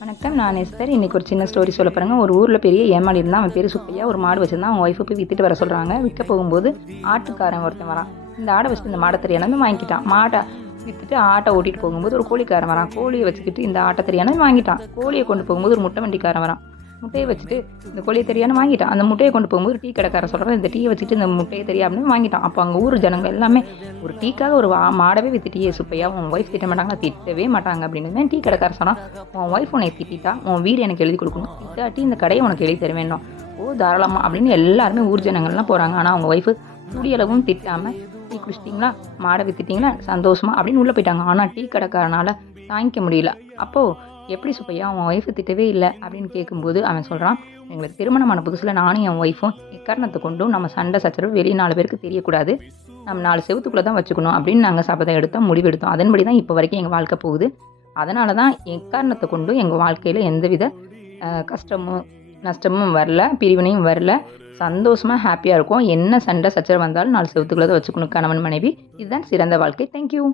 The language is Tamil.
வணக்கம். நான் எஸ்தர். இன்னைக்கு ஒரு சின்ன ஸ்டோரி சொல்ல போறேங்க. ஒரு ஊர்ல பெரிய ஏமாளி இருந்தான். அவன் பேரு சுப்பையா. ஒரு மாடு வச்சிருந்தான். அவங்க ஒய்ஃப போய் வித்துட்டு வர சொல்றாங்க. விற்க போகும்போது ஆட்டுக்காரன் ஒருத்தன் வரான். இந்த ஆடை வச்சுட்டு இந்த மாடை தெரியானவன் வாங்கிட்டான். மாட்டை வித்துட்டு ஆட்டை ஓட்டிட்டு போகும்போது ஒரு கோழிக்காரன் வரான். கோழியை வச்சுக்கிட்டு இந்த ஆட்டை தெரியானவன் வாங்கிட்டான். கோழியை கொண்டு போகும்போது ஒரு முட்டை வண்டிக்காரன் வரான். முட்டையை வச்சுட்டு இந்த கோழியை தெரியானு வாங்கிட்டான். அந்த முட்டையை கொண்டு போகும்போது டீ கடைக்காரன் சொல்கிறான், இந்த டீயை வச்சுட்டு இந்த முட்டையை தெரியாமல் வாங்கிட்டான். அப்போ அங்கே ஊர் ஜனங்கள் எல்லாமே ஒரு டீக்காக ஒரு மாடவே வித்துட்டியே சுப்பையா, உன் ஒய்ஃப் திட்ட மாட்டாங்களா? திட்டவே மாட்டாங்க அப்படின்னு டீ கடைக்காரன் சொன்னான். உன் ஒய்ஃப் உன்னை திட்டா, உன் வீடு எனக்கு எழுதி கொடுக்கணும், திட்டாட்டி இந்த கடையை உனக்கு எழுதி தருவேன். ஓ தாராளமா அப்படின்னு எல்லாருமே ஊர் ஜனங்கள்லாம் போகிறாங்க. ஆனால் அவங்க ஒய்ஃபு துடியளவும் திட்டாமல், டீ குடிச்சிட்டிங்களா, மாடை வித்துட்டிங்களா, சந்தோஷமா அப்படின்னு உள்ளே போயிட்டாங்க. ஆனால் டீ கடைக்காரனால் தாங்கிக்க முடியல. அப்போது எப்படி சுப்பையா அவன் ஒய்ஃபு திட்டவே இல்லை அப்படின்னு கேட்கும்போது அவன் சொல்கிறான், எங்களுக்கு திருமணமான புதுசில் நானும் என் ஒய்ஃபும் எக்காரணத்தை கொண்டும் நம்ம சண்டை சச்சரவு வெளியே 4 பேருக்கு தெரியக்கூடாது, நம்ம 4 செவத்துக்குள்ளே தான் வச்சுக்கணும் அப்படின்னு நாங்கள் சபதம் எடுத்தோம், முடிவெடுத்தோம். அதன்படி தான் இப்போ வரைக்கும் எங்கள் வாழ்க்கை போகுது. அதனால தான் எக்காரணத்தை கொண்டும் எங்கள் வாழ்க்கையில் எந்தவித கஷ்டமும் நஷ்டமும் வரல, பிரிவினையும் வரல, சந்தோஷமாக ஹாப்பியாக இருக்கும். என்ன சண்டை சச்சரவு வந்தாலும் 4 செவத்துக்குள்ளே தான் வச்சுக்கணும் கணவன் மனைவி. இதுதான் சிறந்த வாழ்க்கை. தேங்க்யூ.